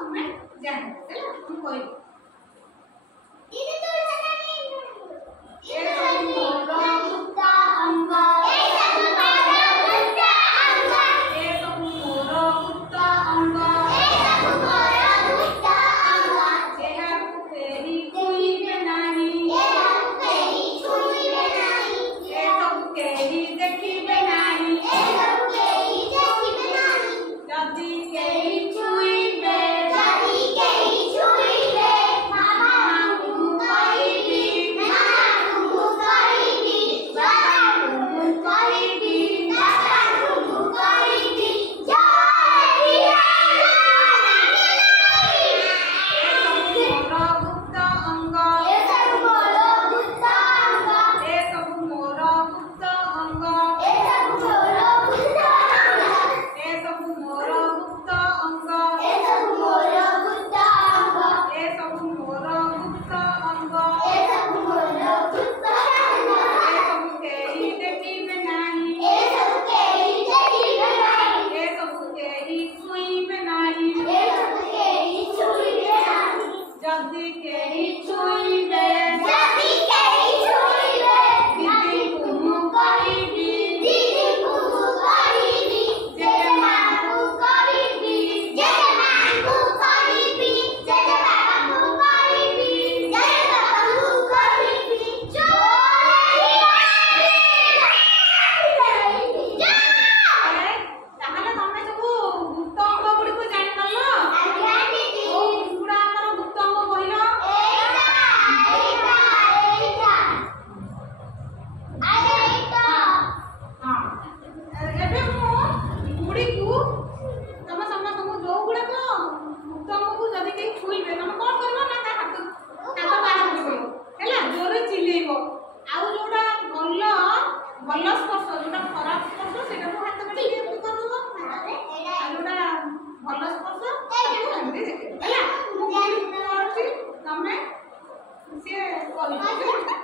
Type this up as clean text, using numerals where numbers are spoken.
तमे जान हैला हम कोइ दीदी तो चला नहीं ए सब मोर गुप्ता अंग ए सब मोर गुप्ता अंग ए सब मोर गुप्ता अंग ए सब मोर गुप्ता अंग जेहा तेरी कोई बनानी ए सब तेरी कोई बनानी ए सब तेरी देखी बनानी ए सब तेरी देखी बनानी जदी केही छुईबे जदी केही छुईबे मामा तू कहिबी मामा तू कहिबी बाबा तू कहिबी दादा तू कहिबी जय मोर गुप्ता अंग ए सब मोर गुप्ता अंग ए सब मोर गुप्ता अंग ए सब मोर गुप्ता अंग ए सब मोर गुप्ता अंग ए सब मोर गुप्ता अंग ए सब मोर गुप्ता अंग ए सब केही देखिबे नाही ए सब केही देखिबे नाही ए सब केही छुईबे नाही ए सब केही छुईबे नाही जदी केही छुईबे जदी केही छुईबे दीदी कुमु कहिबी दीदी कुमु कहिबी जय मां तू कहिबी जय मां तू कहिबी जय बाबा तू कहिबी जय बाबा तू कहिबी जय ताहले तमे सब गुप्त अंग गुडी को जानि नलो आज्ञा दीदी ओ गुडा हमर गुप्त अंग कहिलो एटा आरे एटा हां एबे मु गुडी को तम समस्त जो गुडा को गुप्त अंग को जदी के छुईबे तम कोन करबो ना ता हाथ बाहर करबो हैला जोरे चिलेइबो आउ जोडा भल स्पर्श जोडा खराब स्पर्श सेटा को हाथ में के करबो आ जोडा भल स्पर्श एमती देखिबो हैला मु गुडी को तमे से कहि